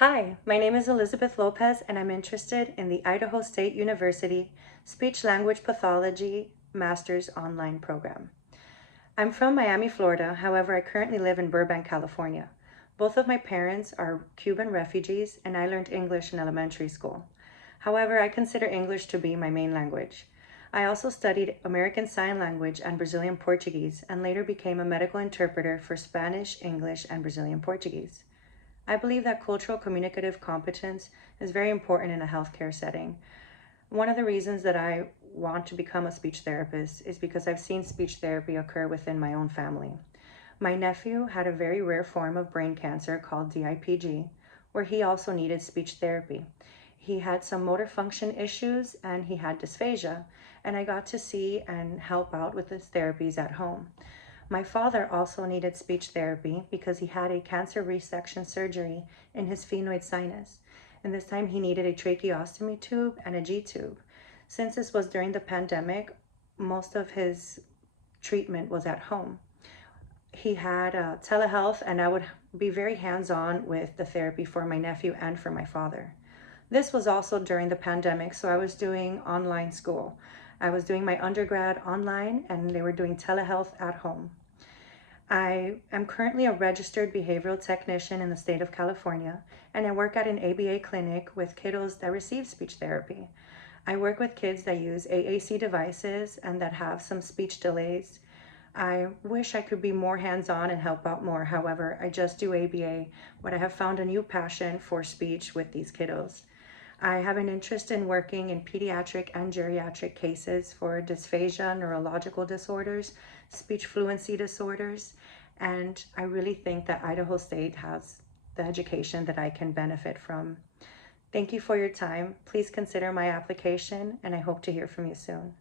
Hi, my name is Elizabeth Lopez, and I'm interested in the Idaho State University Speech Language Pathology Master's Online Program. I'm from Miami, Florida. However, I currently live in Burbank, California. Both of my parents are Cuban refugees, and I learned English in elementary school. However, I consider English to be my main language. I also studied American Sign Language and Brazilian Portuguese, and later became a medical interpreter for Spanish, English, and Brazilian Portuguese. I believe that cultural communicative competence is very important in a healthcare setting. One of the reasons that I want to become a speech therapist is because I've seen speech therapy occur within my own family. My nephew had a very rare form of brain cancer called DIPG, where he also needed speech therapy. He had some motor function issues and he had dysphagia, and I got to see and help out with his therapies at home. My father also needed speech therapy because he had a cancer resection surgery in his sphenoid sinus, and this time he needed a tracheostomy tube and a G tube. Since this was during the pandemic, most of his treatment was at home. He had telehealth, and I would be very hands-on with the therapy for my nephew and for my father. This was also during the pandemic, so I was doing online school. I was doing my undergrad online, and they were doing telehealth at home. I am currently a registered behavioral technician in the state of California, and I work at an ABA clinic with kiddos that receive speech therapy. I work with kids that use AAC devices and that have some speech delays. I wish I could be more hands-on and help out more. However, I just do ABA, but I have found a new passion for speech with these kiddos. I have an interest in working in pediatric and geriatric cases for dysphagia, neurological disorders, speech fluency disorders, and I really think that Idaho State has the education that I can benefit from. Thank you for your time. Please consider my application, and I hope to hear from you soon.